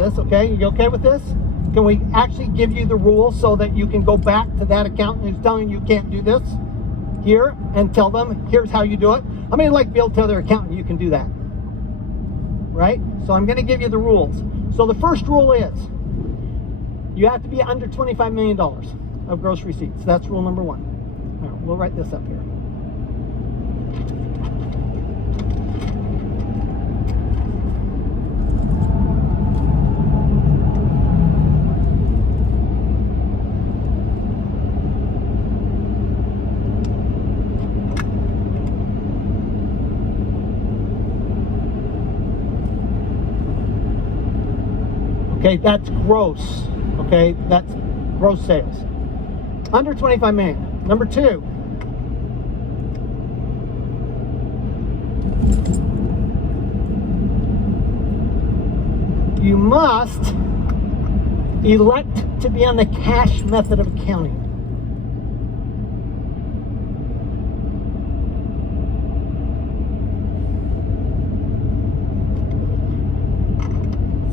this, okay? You okay with this? Can we actually give you the rules so that you can go back to that accountant who's telling you can't do this here and tell them, here's how you do it? I mean, like, be able to tell their accountant you can do that, right? So I'm going to give you the rules. So the first rule is you have to be under $25 million of gross receipts. That's rule number one. All right, we'll write this up here. Okay, that's gross. Okay, that's gross sales. Under 25 million. Number two, you must elect to be on the cash method of accounting.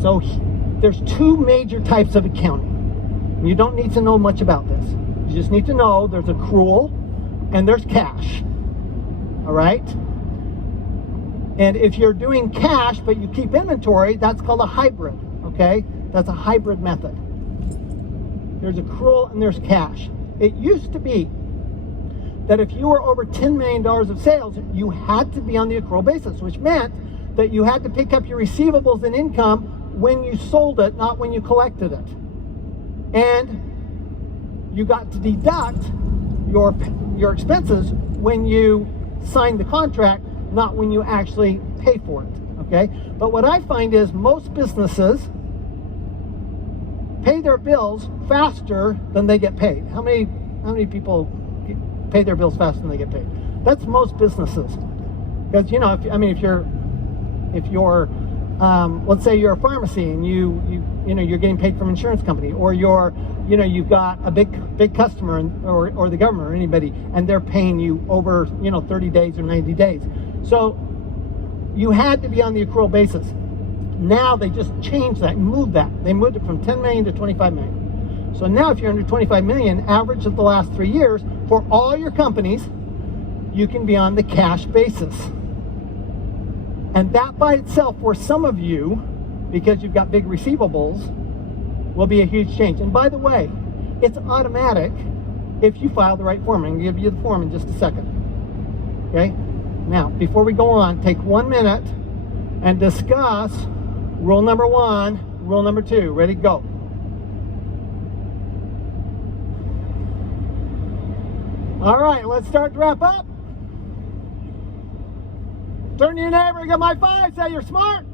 So there's two major types of accounting. You don't need to know much about this. You just need to know there's accrual and there's cash. All right? And if you're doing cash but you keep inventory, that's called a hybrid. Okay? That's a hybrid method. There's accrual and there's cash. It used to be that if you were over $10 million of sales, you had to be on the accrual basis, which meant that you had to pick up your receivables and income when you sold it, not when you collected it. And you got to deduct your expenses when you signed the contract, not when you actually pay for it, okay? But what I find is most businesses pay their bills faster than they get paid. How many people pay their bills faster than they get paid? That's most businesses. Because, you know, if you're let's say you're a pharmacy and you're getting paid from an insurance company, or you've got a big customer or the government or anybody, and they're paying you over 30 days or 90 days. So you had to be on the accrual basis. Now they just changed that, moved that. They moved it from 10 million to 25 million. So now if you're under 25 million, average of the last 3 years, for all your companies, you can be on the cash basis. And that by itself, for some of you, because you've got big receivables, will be a huge change. And by the way, it's automatic if you file the right form. I'm going to give you the form in just a second. Okay? Now, before we go on, take 1 minute and discuss rule number one, rule number two. Ready, go. All right, let's start to wrap up. Turn to your neighbor and give my five. Say you're smart.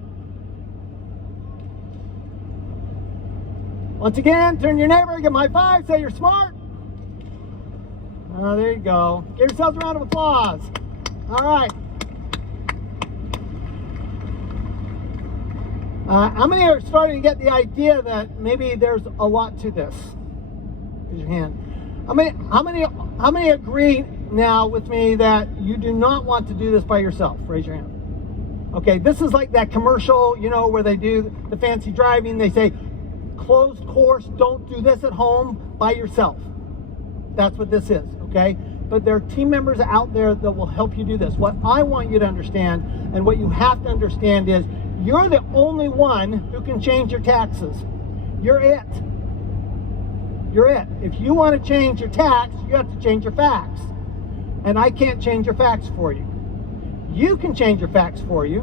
Once again, turn to your neighbor and give my five. Say you're smart. Oh, there you go. Give yourselves a round of applause. All right. How many are starting to get the idea that maybe there's a lot to this? Raise your hand. How many agree now with me that you do not want to do this by yourself? Raise your hand. Okay, this is like that commercial, where they do the fancy driving. They say, closed course, don't do this at home by yourself. That's what this is, okay? But there are team members out there that will help you do this. What I want you to understand, and what you have to understand, is you're the only one who can change your taxes. You're it. You're it. If you want to change your tax, you have to change your facts. And I can't change your facts for you. You can change your facts for you,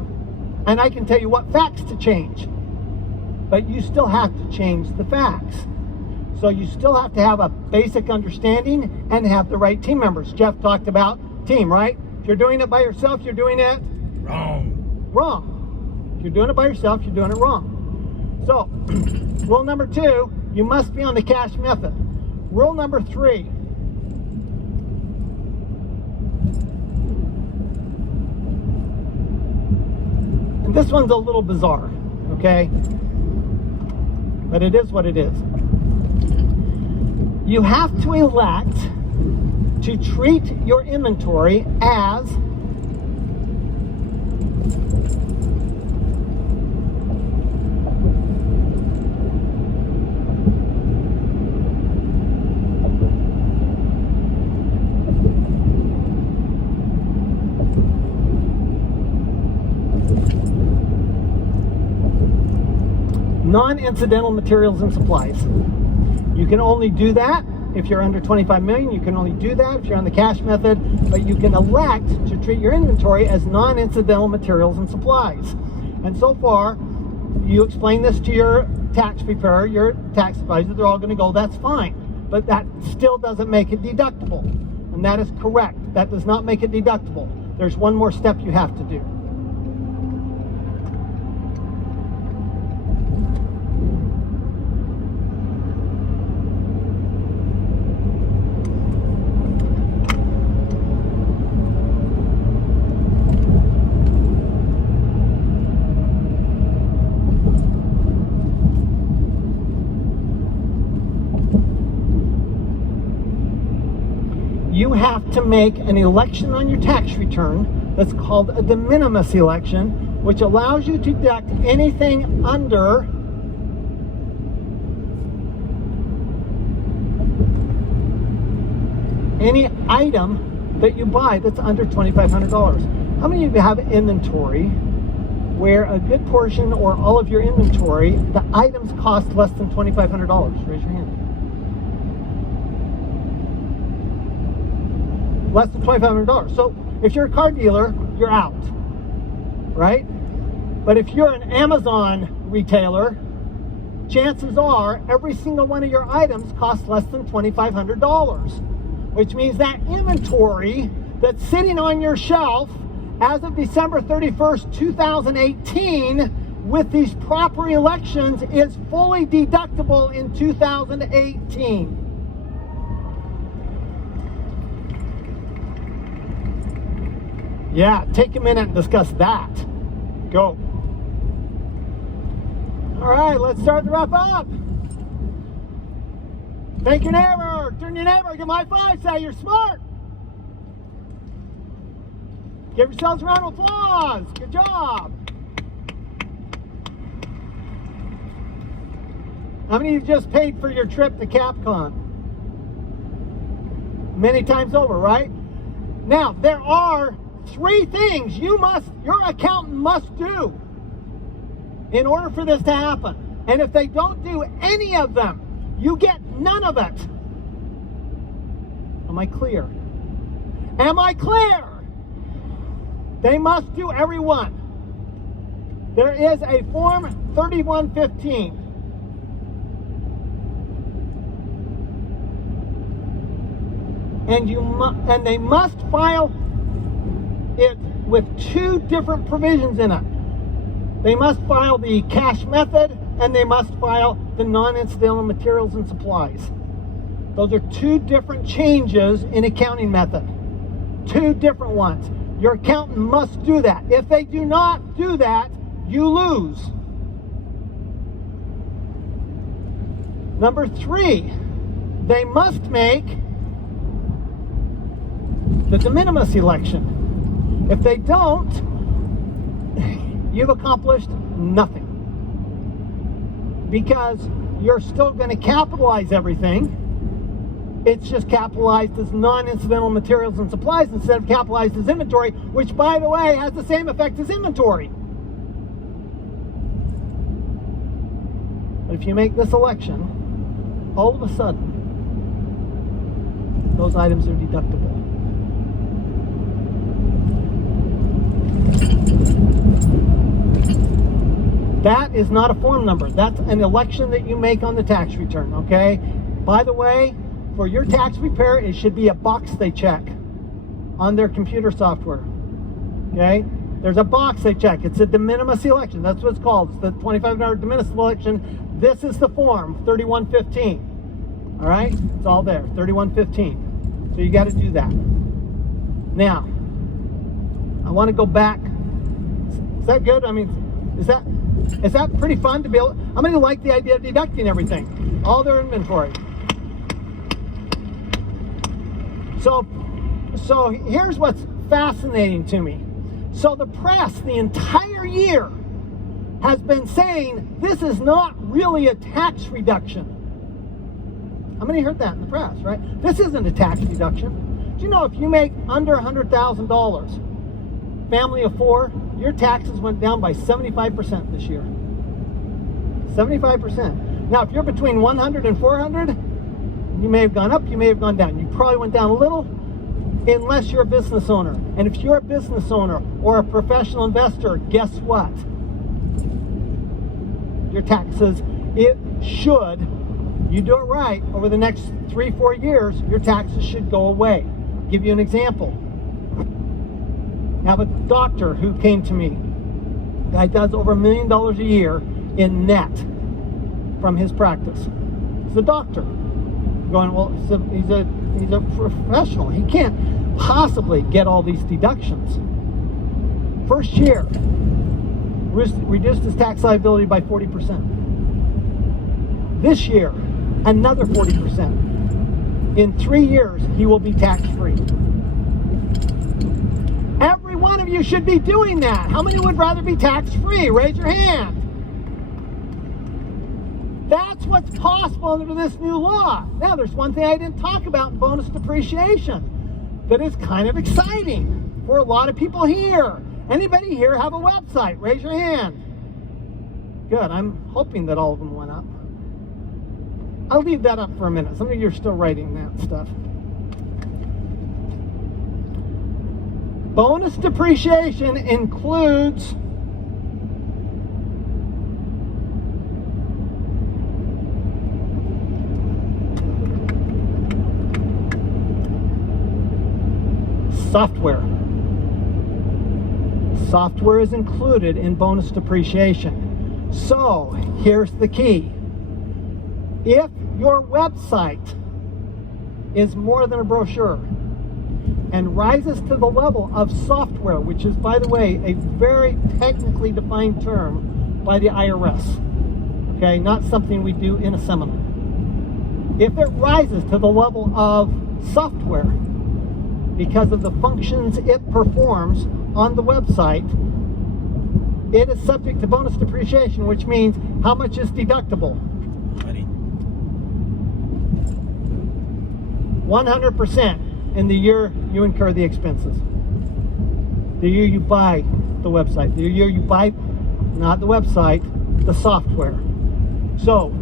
and I can tell you what facts to change. But you still have to change the facts. So you still have to have a basic understanding and have the right team members. Jeff talked about team, right? If you're doing it by yourself, you're doing it wrong. If you're doing it by yourself, you're doing it wrong. So, rule number two, you must be on the cash method. Rule number three, and this one's a little bizarre, okay? But it is what it is. You have to elect to treat your inventory as non-incidental materials and supplies. You can only do that if you're under 25 million. You can only do that if you're on the cash method, but you can elect to treat your inventory as non-incidental materials and supplies. And so far, you explain this to your tax preparer, your tax advisor, they're all going to go, that's fine. But that still doesn't make it deductible. And that is correct. That does not make it deductible. There's one more step you have to do. You have to make an election on your tax return that's called a de minimis election, which allows you to deduct anything under any item that you buy that's under $2,500. How many of you have inventory where a good portion or all of your inventory, the items cost less than $2,500? Raise your hand. Less than $2,500. So if you're a car dealer, you're out, right? But if you're an Amazon retailer, chances are every single one of your items costs less than $2,500, which means that inventory that's sitting on your shelf as of December 31st, 2018, with these proper elections is fully deductible in 2018. Yeah, take a minute and discuss that. Go. All right, let's start to wrap up. Thank your neighbor. Turn your neighbor. Give him a high five. Say you're smart. Give yourselves a round of applause. Good job. How many of you just paid for your trip to Capcom? Many times over, right? Now, there are 3 things your accountant must do in order for this to happen. And if they don't do any of them, you get none of it. Am I clear? Am I clear? They must do every one. There is a Form 3115. And they must file it with 2 different provisions in it. They must file the cash method and they must file the non-incidental materials and supplies. Those are 2 different changes in accounting method. 2 different ones. Your accountant must do that. If they do not do that, you lose. Number 3, they must make the de minimis election. If they don't, you've accomplished nothing. Because you're still going to capitalize everything. It's just capitalized as non-incidental materials and supplies instead of capitalized as inventory, which, by the way, has the same effect as inventory. But if you make this election, all of a sudden, those items are deductible. That is not a form number. That's an election that you make on the tax return, okay? By the way, for your tax preparer, it should be a box they check on their computer software, okay? There's a box they check. It's a de minimis election. That's what it's called. It's the $2,500 de minimis election. This is the form, 3115, all right? It's all there, 3115. So you got to do that. Now, I want to go back. Is that good? I mean, is that pretty fun to be able? How many like the idea of deducting everything, all their inventory? So here's what's fascinating to me. So the press the entire year has been saying this is not really a tax reduction. How many heard that in the press, right? This isn't a tax reduction. Do you know if you make under $100,000, family of 4, your taxes went down by 75% this year. 75%. Now, if you're between 100 and 400, you may have gone up, you may have gone down. You probably went down a little, unless you're a business owner. And if you're a business owner or a professional investor, guess what? Your taxes, it should, you do it right, over the next 3-4 years, your taxes should go away. I'll give you an example. I have a doctor who came to me. Guy does over $1 million a year in net from his practice. He's a doctor. Going, well, he's a professional. He can't possibly get all these deductions. First year, reduced his tax liability by 40%. This year, another 40%. In 3 years, he will be tax-free. Every one of you should be doing that. How many would rather be tax-free? Raise your hand. That's what's possible under this new law. Now, there's one thing I didn't talk about in bonus depreciation that is kind of exciting for a lot of people here. Anybody here have a website? Raise your hand. Good. I'm hoping that all of them went up. I'll leave that up for a minute. Some of you are still writing that stuff. Bonus depreciation includes software. Software is included in bonus depreciation. So, here's the key. If your website is more than a brochure and rises to the level of software, which is, by the way, a very technically defined term by the IRS, okay, not something we do in a seminar. If it rises to the level of software because of the functions it performs on the website, it is subject to bonus depreciation, which means how much is deductible? 100% in the year you incur the expenses. The year you buy the website. The year you buy, not the website, the software. So,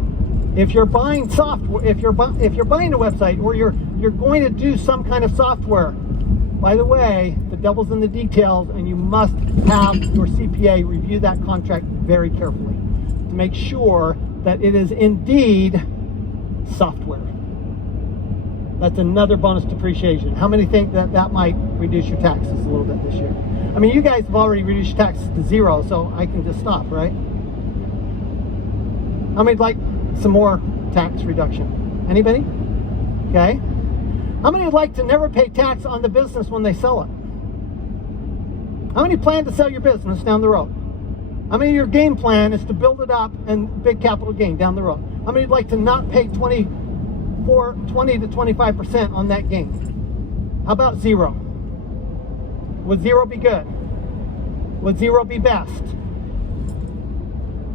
if you're buying software, if you're buying a website, or you're going to do some kind of software, by the way, the devil's in the details, and you must have your CPA review that contract very carefully to make sure that it is indeed software. That's another bonus depreciation. How many think that that might reduce your taxes a little bit this year? I mean, you guys have already reduced your taxes to 0, so I can just stop, right? How many'd like some more tax reduction? Anybody? Okay. How many would like to never pay tax on the business when they sell it? How many plan to sell your business down the road? How many of your game plan is to build it up and big capital gain down the road? How many would like to not pay 20 to 25% on that gain? How about 0? Would 0 be good? Would 0 be best?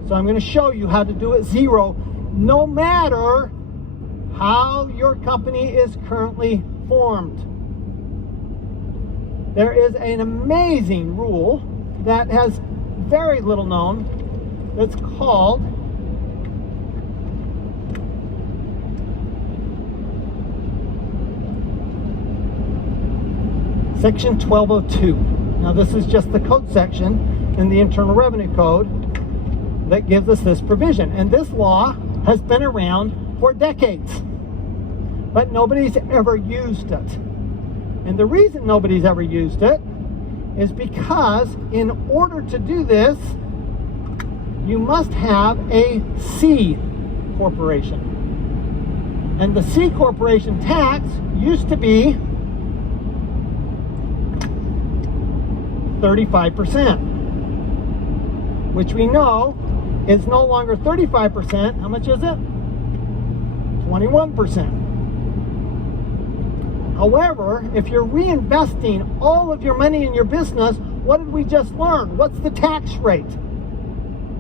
So I'm going to show you how to do it 0, no matter how your company is currently formed. There is an amazing rule that has very little known that's called Section 1202. Now, this is just the code section in the Internal Revenue Code that gives us this provision. And this law has been around for decades, but nobody's ever used it. And the reason nobody's ever used it is because in order to do this, you must have a C corporation. And the C corporation tax used to be 35%, which we know is no longer 35%. How much is it? 21%. However, if you're reinvesting all of your money in your business, what did we just learn? What's the tax rate?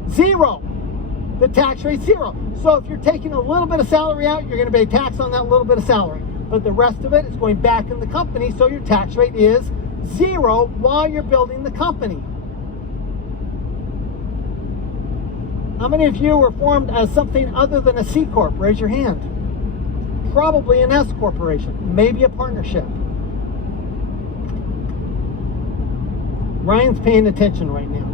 0. The tax rate 0. So if you're taking a little bit of salary out, you're going to pay tax on that little bit of salary. But the rest of it is going back in the company, so your tax rate is 0 while you're building the company. How many of you were formed as something other than a C Corp? Raise your hand. Probably an S Corporation, maybe a partnership. Ryan's paying attention right now.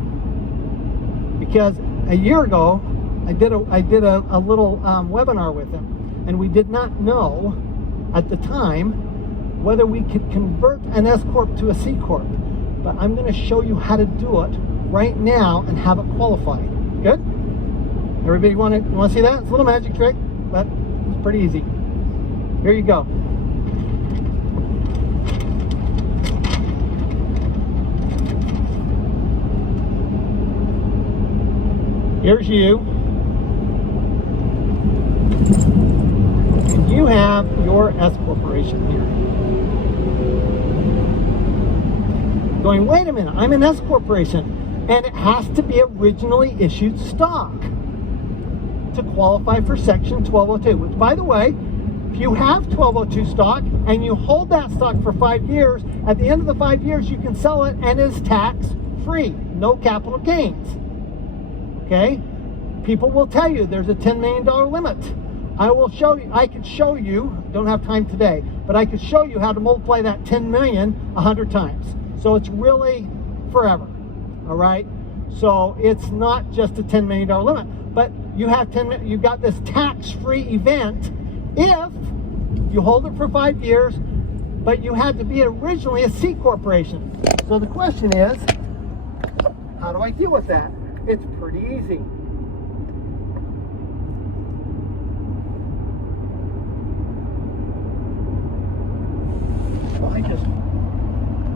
Because a year ago, I did a little webinar with him, and we did not know at the time whether we could convert an S Corp to a C Corp. But I'm going to show you how to do it right now and have it qualified. Good? Everybody want to see that? It's a little magic trick, but it's pretty easy. Here you go. Here's you. And you have your S Corporation here. Going, wait a minute, I'm an S Corporation, and it has to be originally issued stock to qualify for Section 1202, which, by the way, if you have 1202 stock and you hold that stock for 5 years, at the end of the 5 years you can sell it and it's tax-free, no capital gains. Okay? People will tell you there's a $10 million limit. I will show you, I could show you, don't have time today, but I could show you how to multiply that 10 million 100 times. So it's really forever, all right? So it's not just a $10 million limit, but you have you've got this tax-free event if you hold it for 5 years, but you had to be originally a C Corporation. So the question is, how do I deal with that? It's pretty easy. Well, I just